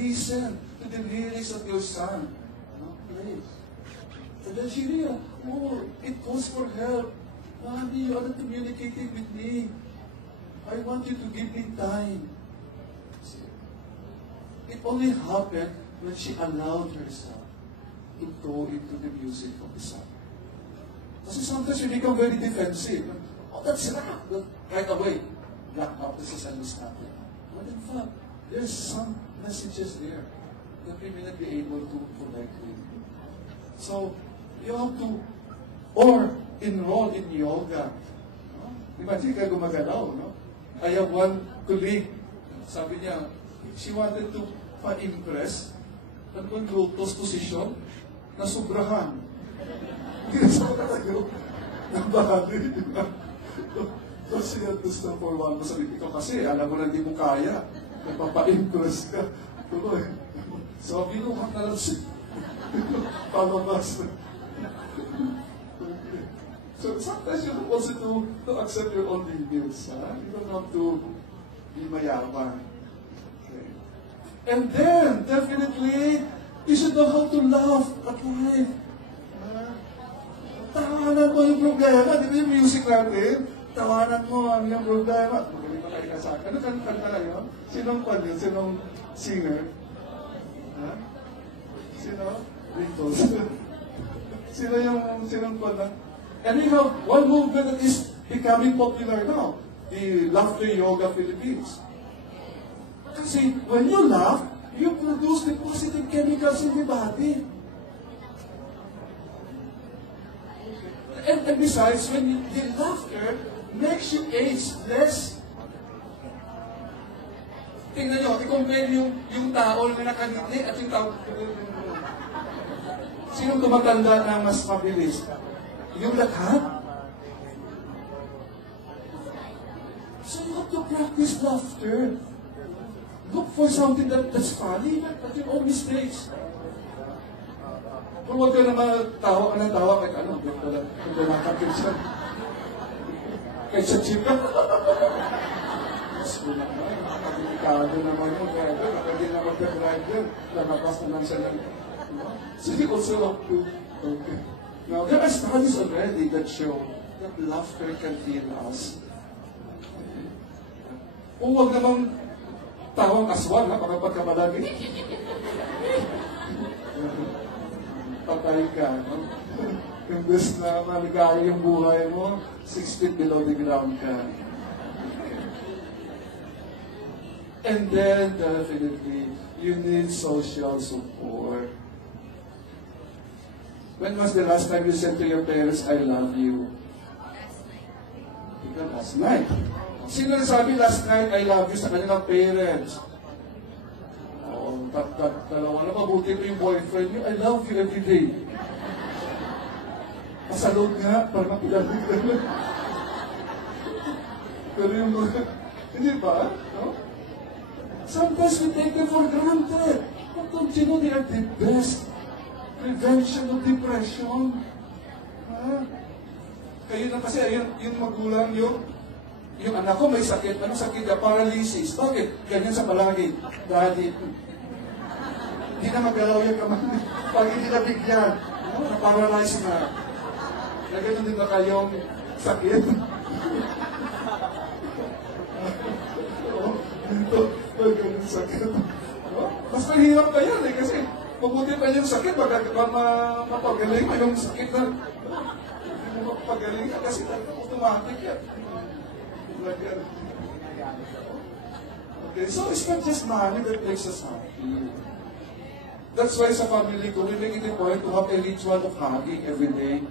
listen to the lyrics of your son. No, please. And then she realized, oh, it calls for help. Mommy, you are not communicating with me. I want you to give me time. See? It only happened when she allowed herself to go into the music of the song. Kasi sometimes you become very defensive. Oh, that's rap. Right away, black out, this is understanding. But in fact, there's some messages there that we may not be able to connect with. So, you have to, or enroll in yoga. No? Imagine ka gumagalaw, no? I have one colleague, sabi niya, she wanted to pa-impress, ano yung lotus position, na sobrahan. Hindi na sa talaga, nabahagi, di ba? Kasi yan gusto for one mo sabi, ikaw kasi, alam mo na hindi mo kaya, nagpapa-impress ka. Tuloy. So, binuhat na lang siya. Palabas na. So sometimes you also to accept your own limits. You don't have to be mayaman. Okay. And then, definitely, you should know how to laugh at life. Tawanan mo yung problema. Di ba yung music natin? Tawanan mo yung problema. Magaling ba kayo sa akin? Ano kanta na yun? Sinong pan yun? Sinong singer? Ha? Sino? Beatles. Sinong pan na? And we have one movement that is becoming popular now, the Laughter Yoga Philippines. Kasi when you laugh, you produce the positive chemicals in the body. And besides, when the laughter makes you age less. Tingnan nyo, i-compare yung tao na nakangiti at yung tao. Sinong tumatanda na mas mabilis? Yung lahat. So you have to practice laughter. Look for something that's funny at your own mistakes. Kung huwag ka naman tawa ka ng tawa, kahit ano, kung nakakapit siya. Kahit sa chip ka. Mas ko naman, nakakadelikado naman yun, kaya doon, nakadi na mag-drive yun, nakapas na lang siya lang. So you also have to, okay. Now, there are studies already that show that laughter can heal us. Kung huwag namang tawang aswang, para pagkamalagi. Patay ka, no? Imbes na maligaya yung buhay mo, 6 feet below the ground ka. And then, definitely, you need social support. When was the last time you said to your parents, I love you? Ikaw, last night. Sino nasabi last night, I love you sa kanilang parents? Oo, dalawa na mabuti ko yung boyfriend niyo, I love you every day. Pasalog nga, para mapilalig ka na. Pero yung mga, hindi ba? No? Sometimes we take them for granted. But don't you know they are the best prevention of depression. Kayo na kasi, yung magulang yung anak ko may sakit. Anong sakit na? Paralysis. Bakit? Ganyan sa palagi. Daddy. Hindi na magalaw yung kamay. Pag hindi na bigyan, na-paralyze na. Na ganun din ba kayong sakit? Dito, ganun sakit. Mas mahirap pa yan eh, kasi mabuti pa yung sakit, mapagaling pa yung sakit na hindi mo mapagaling ka kasi automatic yan. Okay, so it's not just money that makes us happy. That's why sa family ko, we make it a point to have a ritual of hugging every day.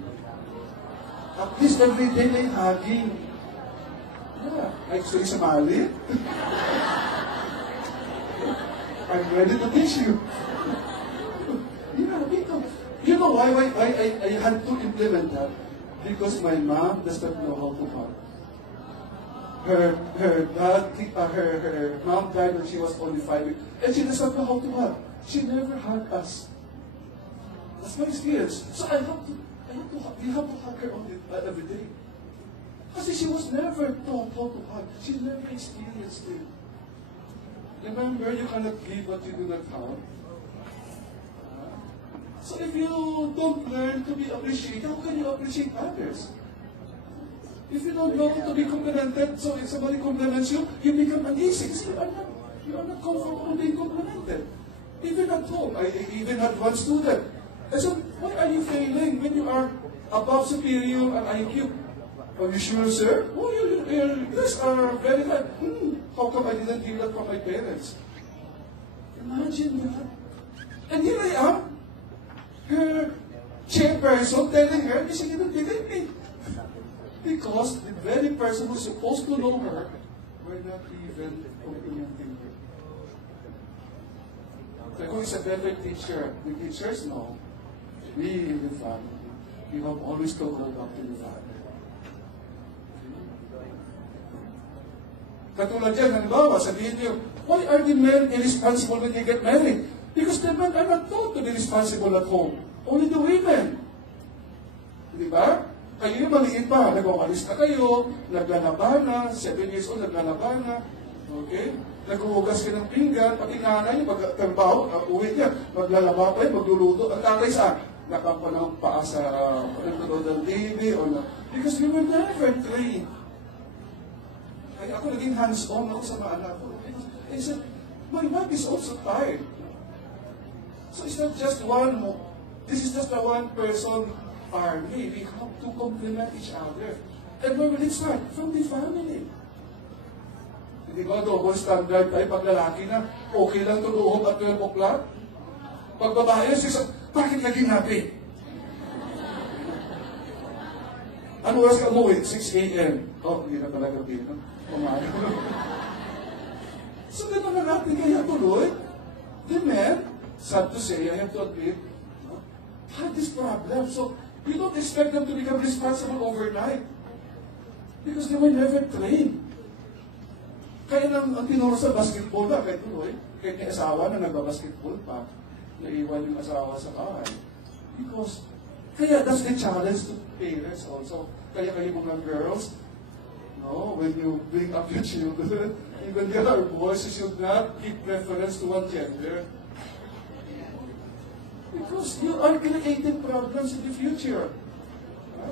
At least every day may hugging. Yeah, actually sa mali. I'm ready to teach you. Yeah, because, you know why I had to implement that? Because my mom does not know how to hug. Her mom died when she was only 5 weeks, and she does not know how to hug. She never hugged us. That's my experience. So we have to hug her every day. Because she was never taught how to hug. She never experienced it. Remember, you cannot give what you do not have. So if you don't learn to be appreciated, how can you appreciate others? If you don't know to be complimented, so if somebody compliments you, you become uneasy because you are not comfortable being complimented. Even at home, I even had one student. I said, why are you failing when you are above superior and IQ? Are you sure, sir? Oh, your grades are very high. How come I didn't hear that from my parents? Imagine that. And here I am, her chairperson telling her, she didn't believe me. Because the very person who's supposed to know her were not even complimenting her. So who is a better teacher? The teachers know. We in the family. You have always to go back to the family. Katulad yan, halimbawa, sabihin niyo, why are the men irresponsible when they get married? Because the men are not taught to be responsible at home. Only the women. Di ba? Kayo yung maliit pa, nagwawalis na kayo, naglalaba na, 7 years old, naglalaba na, okay? Naghuhugas ka ng pinggan, pati nanay niyo, pagtrabaho, uwi niya, maglalaba pa yun, magluluto. Ang tatay saan? Nakapalang paa sa pagtuloy ng TV, or na. Because we were never trained. Kaya ako naging hands-on ako sa mga anak ko. I said, my wife is also tired. So it's not just one, this is just a one person army. We have to complement each other. And where will it start? From the family. Hindi ba double standard tayo pag lalaki na okay lang tuluhog at 12 o'clock? Pag babae, bakit naging happy? Ano oras ka umuwi? 6 a.m. Oh, hindi na talaga pino. So, ganun na natin kaya tuloy. The men, sad to say, I have to admit, had this problem. So, you don't expect them to become responsible overnight. Because they were never trained. Kaya nang ang tinuro sa basketball na, kahit tuloy, kahit may asawa na nagbabasketball pa, naiwan yung asawa sa bahay. Because, kaya that's the challenge to parents also. Kaya kayo mga girls, no, when you bring up your children, even there are boys, you should not give preference to one gender. Because you are creating problems in the future.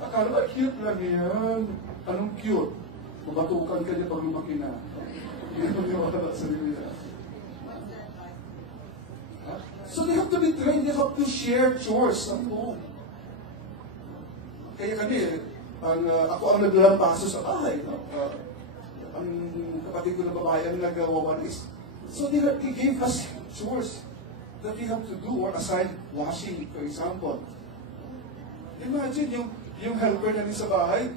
Akala ba, cute lang yan. Anong cute? Mabatukan ka niya pag lumaki na. Hindi mo niwala sa nila. So they have to be trained, they have to share chores at home. Kaya kami, ako ang naglalampaso sa bahay. No? Ang kapatid ko na babae ang nag-wawalis. So they gave us chores that we have to do or assign washing, for example. Imagine yung helper namin sa bahay,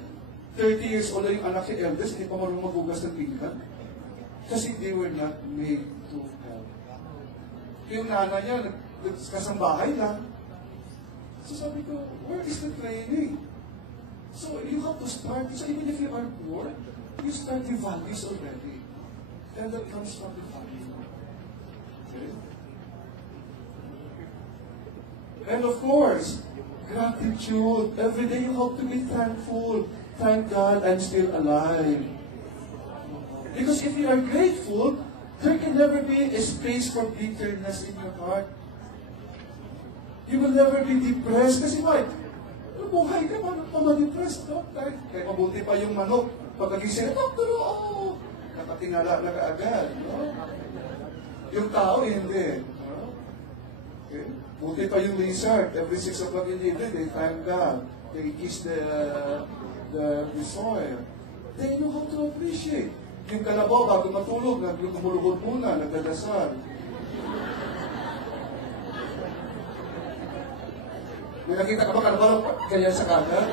30 years old na yung anak ni eldest, hindi pa marunong maghugas ng pinggan. Kasi they were not made to help. Yung nanay niya, kasambahay lang. So sabi ko, where is the training? So you have to start, so even if you are poor, you start the values already. And that comes from the family. Okay? And of course, gratitude. Every day you have to be thankful. Thank God I'm still alive. Because if you are grateful, there can never be a space for bitterness in your heart. You will never be depressed. Kasi why? Buhay ka, paano pa ma-depressed? No? Kaya mabuti pa yung manok. Pagkagising, pero nakatingala na kaagad. No? Yung tao, hindi. No? Okay? Buti pa yung lizard. Every 6 o'clock in the evening, they thank God. They kiss the soil. They know how to appreciate. Yung kalabaw, bago matulog, nagkumulubot muna, nagdadasal. May nakita ka ba kalabaw? Kaya sa kagat?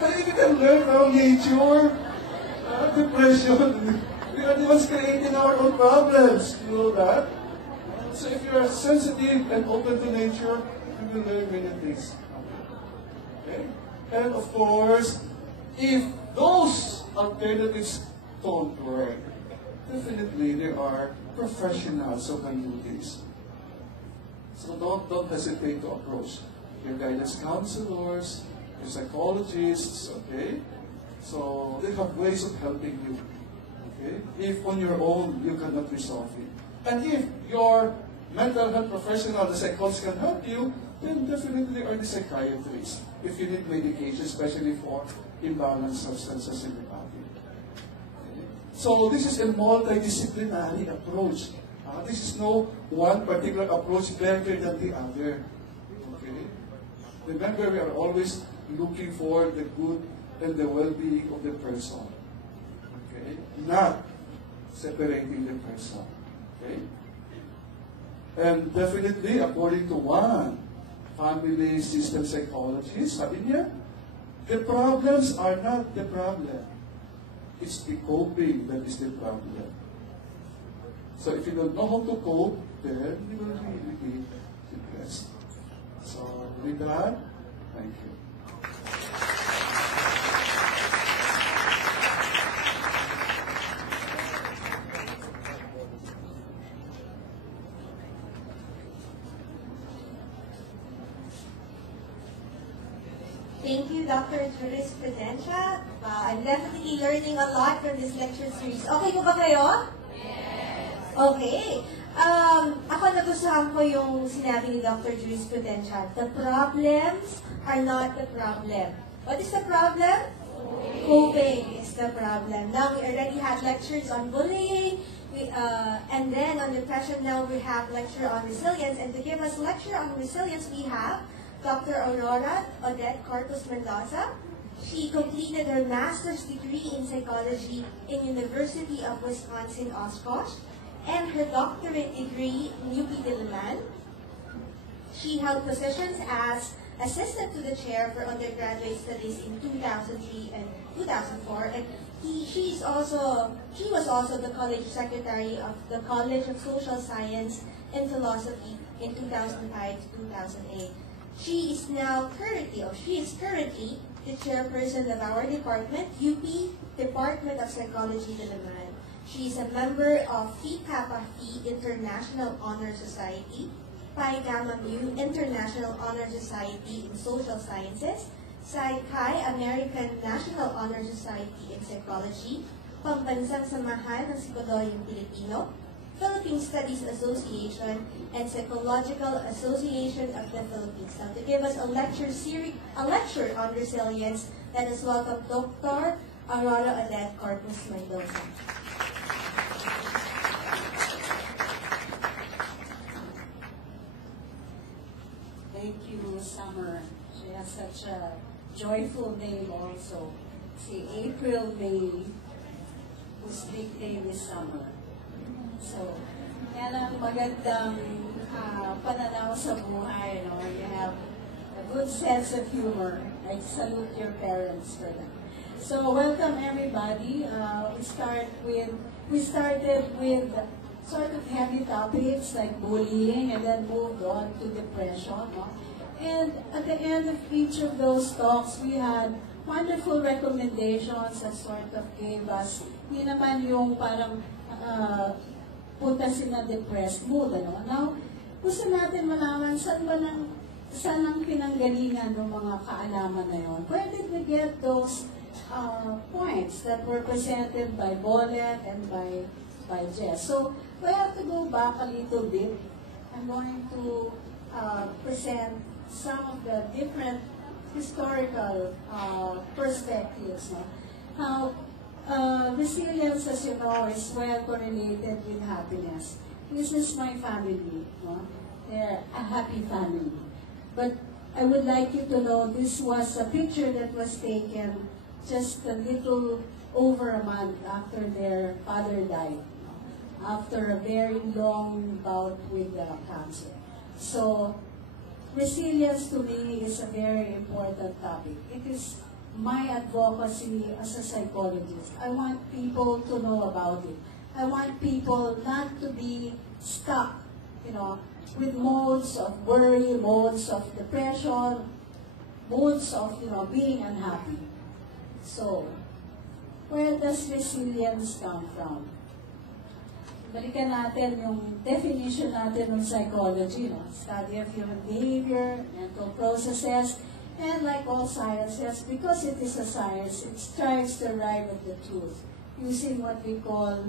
Kaya you can learn from nature. Depression. We are the ones creating our own problems. You know that? So if you are sensitive and open to nature, you will learn many things. Okay? And of course, if those alternatives don't work, definitely there are professionals who can do this. So don't hesitate to approach your guidance counselors, your psychologists, okay? So they have ways of helping you. Okay? If on your own you cannot resolve it. And if your mental health professional, the psychologist can help you, then definitely are the psychiatrists. If you need medication, especially for imbalanced substances in the body. Okay? So this is a multidisciplinary approach. This is no one particular approach better than the other. Okay? Remember, we are always looking for the good and the well-being of the person. Okay? Not separating the person. Okay? And definitely, according to one family system psychologist, sabi niya, the problems are not the problem. It's the coping that is the problem. So if you don't know how to cope, then you will really be depressed. So with that, thank you. Thank you, Dr. Jurisprudencia. I'm definitely learning a lot from this lecture series. Okay ko ba kayo? Yes! Okay. Ako nagustuhan ko yung sinabi ni Dr. Jurisprudencia. The problems are not the problem. What is the problem? Coping is the problem. Now, we already had lectures on bullying, and then on depression, now we have lecture on resilience. And to give us lecture on resilience, we have Dr. Aurora Corpuz-Mendoza. She completed her master's degree in psychology in University of Wisconsin-Oshkosh and her doctorate degree in UP Palma Hall. She held positions as assistant to the chair for undergraduate studies in 2003 and 2004, and she was also the college secretary of the College of Social Science and Philosophy in 2005 to 2008. She is currently the chairperson of our department, UP Department of Psychology, Villaroman. She is a member of Phi Kappa Phi International Honor Society, Pi Gamma Mu International Honor Society in Social Sciences, Psi Chi American National Honor Society in Psychology, Pambansang Samahan ng Psikologyong Pilipino, Philippine Studies Association, and Psychological Association of the Philippines. Now, to give us a lecture on resilience, let us welcome Dr. Aurora Corpuz-Mendoza. Thank you, Summer. She has such a joyful name also. See, April, May, whose big name is Summer. So, yan ang magandang pananaw sa buhay, no? You have a good sense of humor. I salute your parents for that. So, welcome everybody. We started with sort of heavy topics like bullying and then moved on to depression, no? And at the end of each of those talks, we had wonderful recommendations that sort of gave us, hindi naman yung parang punta sila depressed mood, ano? Now, gusto natin malaman saan ang pinanggalingan ng mga kaalaman na yun. Where did we get those points that were presented by Bolet and by Jess? So, we have to go back a little bit. I'm going to present some of the different historical perspectives. No? How resilience, as you know, is well correlated with happiness. This is my family. No? They're a happy family. But I would like you to know this was a picture that was taken just a little over a month after their father died, after a very long bout with cancer. So, resilience to me is a very important topic. It is my advocacy as a psychologist. I want people to know about it. I want people not to be stuck, with modes of worry, modes of depression, modes of, being unhappy. So, where does resilience come from? Balikan natin yung definition natin ng psychology, study of human behavior, mental processes, And like all sciences, because it is a science, it strives to arrive at the truth, using what we call